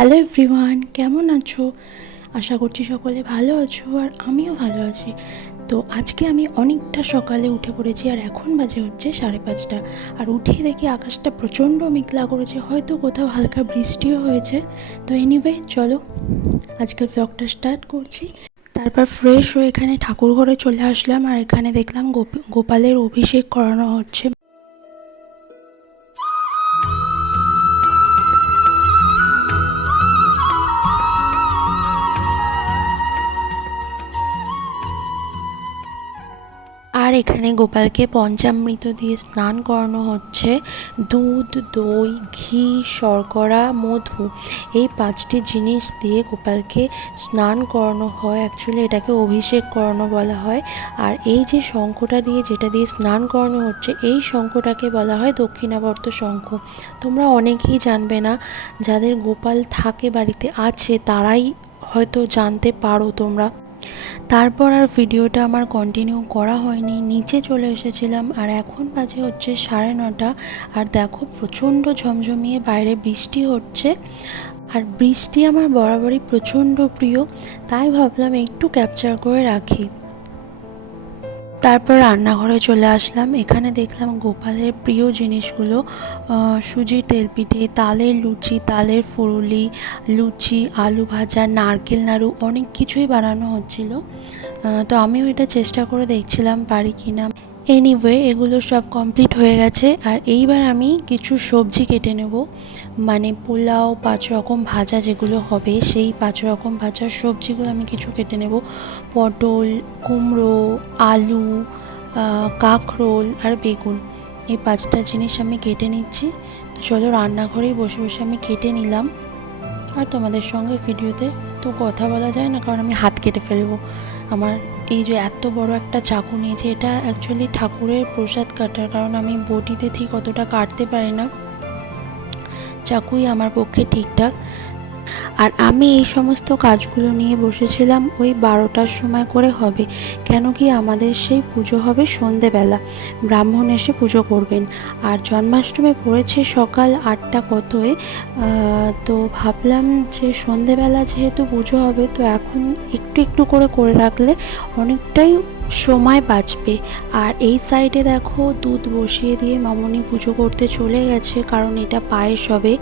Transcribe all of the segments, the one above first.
Hello everyone, কেমন আছো? আশা করছি সকলে ভালো আছো আর আমিও ভালো আছি। তো আজকে আমি অনেকটা সকালে উঠে পড়েছি আর এখন বাজে হচ্ছে 5:30। আর উঠেই দেখি আকাশটা প্রচণ্ড মেঘলা করেছে, হয়তো কোথাও হালকা বৃষ্টিও হয়েছে। তো এনিওয়ে চলো আজকের ব্লগটা স্টার্ট করছি। তারপর ফ্রেশ হয়ে এখানে ঠাকুর ঘরে চলে আসলাম আর এখানে দেখলাম গোপালের অভিষেক করানো হচ্ছে। আর এখানে গোপালকে পঞ্চামৃত দিয়ে স্নান করানো হচ্ছে। দুধ, দই, ঘি, শর্করা, মধু, এই 5টি জিনিস দিয়ে গোপালকে স্নান করানো হয়। অ্যাকচুয়ালি এটাকে অভিষেক করানো বলা হয়। আর এই যে শঙ্খটা দিয়ে, যেটা দিয়ে স্নান করানো হচ্ছে, এই শঙ্খটাকে বলা হয় দক্ষিণাবর্ত শঙ্খ। তোমরা অনেকেই জানবে না, যাদের গোপাল থাকে বাড়িতে আছে তারাই হয়তো জানতে পারো তোমরা। তারপর আর ভিডিওটা আমার কন্টিনিউ করা হয়নি, নিচে চলে এসেছিলাম। আর এখন বাজে হচ্ছে 9:30। আর দেখো প্রচণ্ড ঝমঝমিয়ে বাইরে বৃষ্টি হচ্ছে। আর বৃষ্টি আমার বরাবরই প্রচণ্ড প্রিয়, তাই ভাবলাম একটু ক্যাপচার করে রাখি। তারপর রান্নাঘরে চলে আসলাম। এখানে দেখলাম গোপালের প্রিয় জিনিসগুলো, সুজির তেলপিঠে, তালের লুচি, তালের ফুরুলি, লুচি, আলু ভাজা, নারকেল নাড়ু, অনেক কিছুই বানানো হচ্ছিল। তো আমিও এটা চেষ্টা করে দেখছিলাম পারি কি না। এনিওয়ে এগুলো সব কমপ্লিট হয়ে গেছে। আর এইবার আমি কিছু সবজি কেটে নেব, মানে পোলাও 5 রকম ভাজা যেগুলো হবে, সেই 5 রকম ভাজার সবজিগুলো আমি কিছু কেটে নেব। পটল, কুমড়ো, আলু, কাঁকরোল আর বেগুন, এই 5টা জিনিস আমি কেটে নিচ্ছি। তো চলো রান্নাঘরেই বসে বসে আমি কেটে নিলাম। আর তোমাদের সঙ্গে ভিডিওতে তো কথা বলা যায় না, কারণ আমি হাত কেটে ফেলবো। আমার এই যে এত বড় একটা চাকু নিয়েছে, এটা অ্যাকচুয়ালি ঠাকুরের প্রসাদ কাটার, কারণ আমি বটিতে ঠিক অতটা কাটতে পারি না, চাকুই আমার পক্ষে ঠিকঠাক। আর আমি এই সমস্ত কাজগুলো নিয়ে বসেছিলাম ওই 12টার সময় করে হবে, কেন কি আমাদের সেই পুজো হবে সন্ধেবেলা, ব্রাহ্মণ এসে পুজো করবেন। আর জন্মাষ্টমী পড়েছে সকাল 8টা কতই। তো ভাবলাম যে সন্ধেবেলা যেহেতু পুজো হবে, তো এখন একটু একটু করে রাখলে অনেকটাই সময় বাঁচবে। আর এই সাইডে দেখো দুধ বসিয়ে দিয়ে মামনি পুজো করতে চলে গেছে, কারণ এটা পায়েস হবে।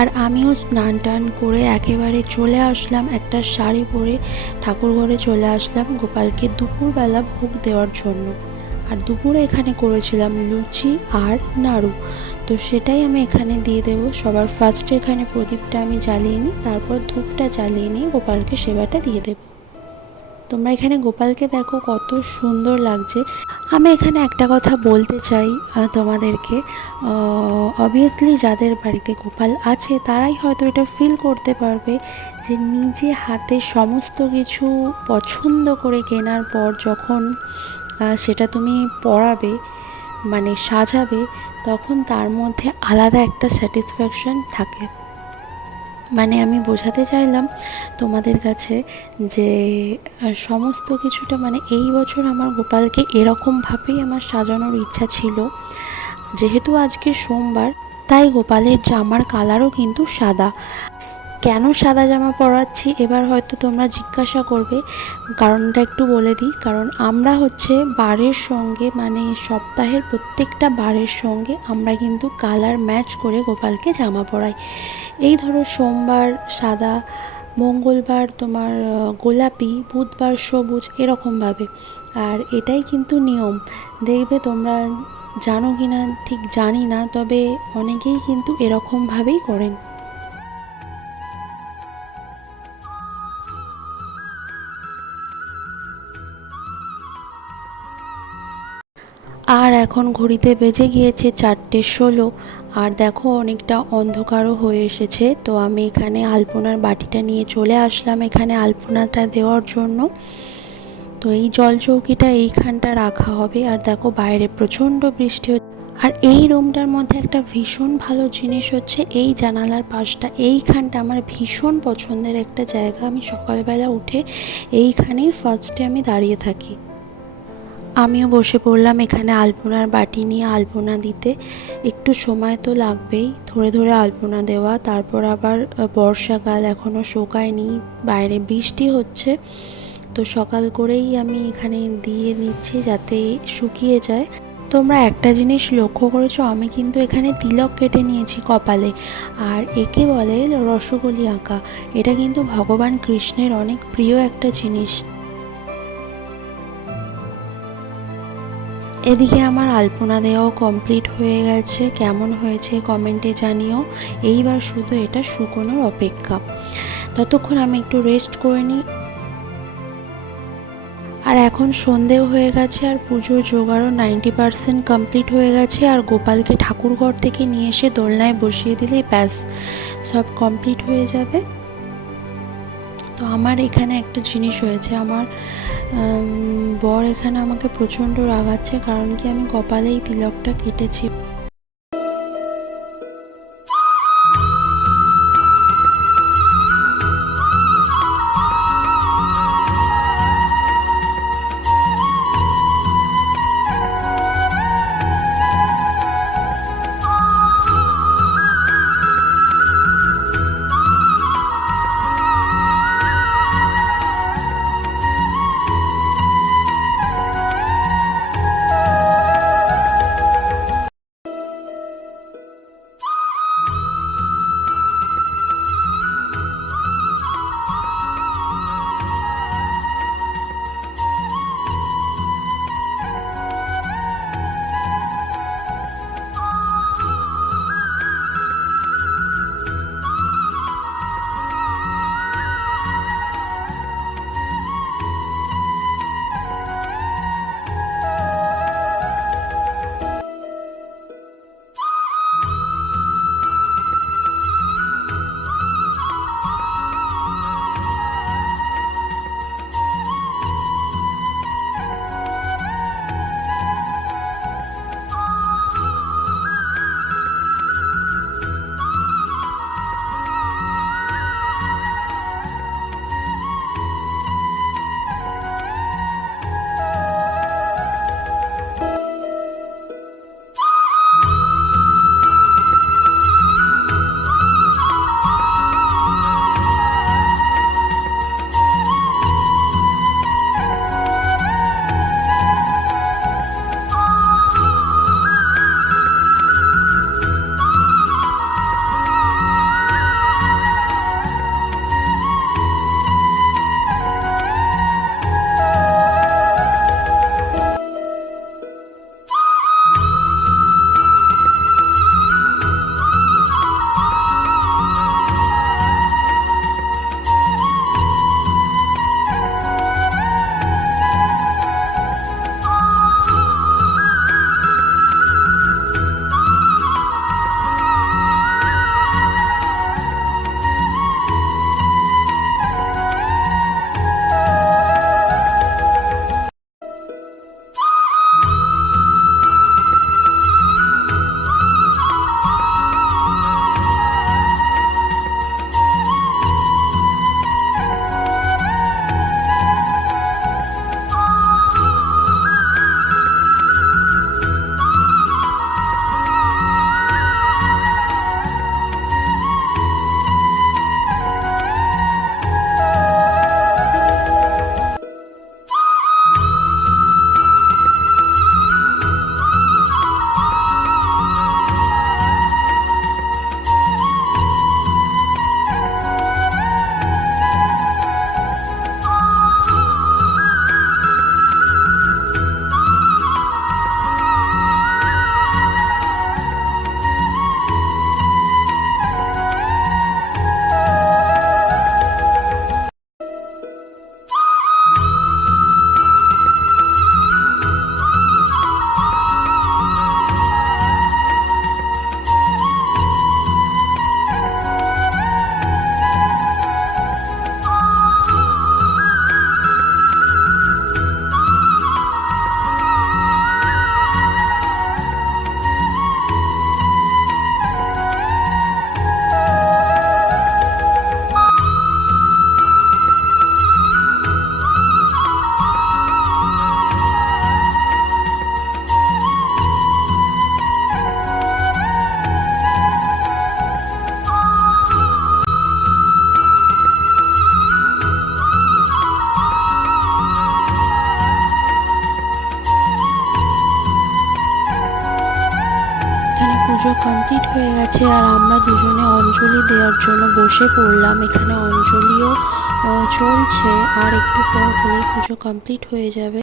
আর আমিও স্নান টান করে একেবারে চলে আসলাম, একটা শাড়ি পরে ঠাকুর ঘরে চলে আসলাম গোপালকে দুপুরবেলা ভোগ দেওয়ার জন্য। আর দুপুরে এখানে করেছিলাম লুচি আর নাড়ু, তো সেটাই আমি এখানে দিয়ে দেবো। সবার ফার্স্টে এখানে প্রদীপটা আমি জ্বালিয়ে নিই, তারপর ধূপটা জ্বালিয়ে নিয়ে গোপালকে সেবাটা দিয়ে দেবো। তোমরা এখানে গোপালকে দেখো কত সুন্দর লাগছে। আমি এখানে একটা কথা বলতে চাই তোমাদেরকে, অবভিয়াসলি যাদের বাড়িতে গোপাল আছে তারাই হয়তো এটা ফিল করতে পারবে যে নিজে হাতে সমস্ত কিছু পছন্দ করে কেনার পর যখন সেটা তুমি পরাবে, মানে সাজাবে, তখন তার মধ্যে আলাদা একটা স্যাটিসফ্যাকশান থাকে। মানে আমি বোঝাতে চাইলাম তোমাদের কাছে যে সমস্ত কিছুটা, মানে এই বছর আমার গোপালকে এরকমভাবেই আমার সাজানোর ইচ্ছা ছিল। যেহেতু আজকে সোমবার, তাই গোপালের জামার কালারও কিন্তু সাদা। কেন সাদা জামা পরাচ্ছি এবার হয়তো তোমরা জিজ্ঞাসা করবে, কারণটা একটু বলে দিই। কারণ আমরা হচ্ছে বারের সঙ্গে, মানে সপ্তাহের প্রত্যেকটা বারের সঙ্গে আমরা কিন্তু কালার ম্যাচ করে গোপালকে জামা পরাই। এই ধরো সোমবার সাদা, মঙ্গলবার তোমার গোলাপি, বুধবার সবুজ, এরকমভাবে। আর এটাই কিন্তু নিয়ম, দেখবে তোমরা জানো কি না ঠিক জানি না, তবে অনেকেই কিন্তু এরকমভাবেই করেন। আর এখন ঘড়িতে বেজে গিয়েছে 4:16। আর দেখো অনেকটা অন্ধকারও হয়ে এসেছে। তো আমি এখানে আলপনার বাটিটা নিয়ে চলে আসলাম এখানে আলপনাটা দেওয়ার জন্য। তো এই জলচৌকিটা এইখানটা রাখা হবে। আর দেখো বাইরে প্রচণ্ড বৃষ্টি হচ্ছে। আর এই রুমটার মধ্যে একটা ভীষণ ভালো জিনিস হচ্ছে এই জানালার পাশটা, এইখানটা আমার ভীষণ পছন্দের একটা জায়গা। আমি সকালবেলা উঠে এইখানেই ফার্স্টে আমি দাঁড়িয়ে থাকি। আমিও বসে পড়লাম এখানে আলপনার বাটি নিয়ে আলপনা দিতে। একটু সময় তো লাগবেই ধরে ধরে আলপনা দেওয়া। তারপর আবার বর্ষাকাল, এখনও শোকায়নি, বাইরে বৃষ্টি হচ্ছে। তো সকাল করেই আমি এখানে দিয়ে নিচ্ছি যাতে শুকিয়ে যায়। তোমরা একটা জিনিস লক্ষ্য করেছো, আমি কিন্তু এখানে তিলক কেটে নিয়েছি কপালে। আর একে বলে রসোগোলি আঁকা। এটা কিন্তু ভগবান কৃষ্ণের অনেক প্রিয় একটা জিনিস। এদিকে আমার আলপনা দেওয়াও কমপ্লিট হয়ে গেছে। কেমন হয়েছে কমেন্টে জানিও। এইবার শুধু এটা শুকোনোর অপেক্ষা। ততক্ষণ আমি একটু রেস্ট করে নিই। আর এখন সন্ধেও হয়ে গেছে আর পুজোর জোগাড়ও 90% কমপ্লিট হয়ে গেছে। আর গোপালকে ঠাকুরঘর থেকে নিয়ে এসে দোলনায় বসিয়ে দিলেই ব্যাস সব কমপ্লিট হয়ে যাবে। তো আমার এখানে একটা জিনিস হয়েছে, আমার বর এখানে আমাকে প্রচণ্ড রাগাচ্ছে, কারণ কি আমি কপালেই তিলকটা কেটেছি। গেছে আর আমরা দুজনে অঞ্জলি দেওয়ার জন্য বসে পড়লাম। এখানে অঞ্জলিও চলছে, আর একটু পর হলেই পুজো কমপ্লিট হয়ে যাবে।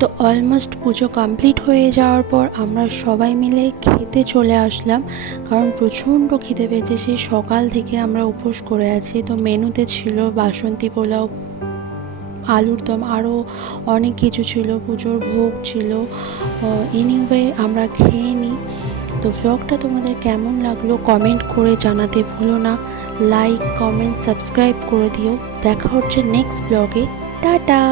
তো অলমোস্ট পুজো কমপ্লিট হয়ে যাওয়ার পর আমরা সবাই মিলে খেতে চলে আসলাম, কারণ প্রচণ্ড খিদে পেয়েছে। সেই সকাল থেকে আমরা উপোস করে আছি। তো মেনুতে ছিল বাসন্তী পোলাও, আলুর দম, আরও অনেক কিছু ছিল, পুজোর ভোগ ছিল। এনিওয়ে আমরা খেয়ে নিই। তো ব্লগটা তোমাদের কেমন লাগলো কমেন্ট করে জানাতে ভুলো না। লাইক, কমেন্ট, সাবস্ক্রাইব করে দিও। দেখা হচ্ছে নেক্সট ব্লগে। টাটা।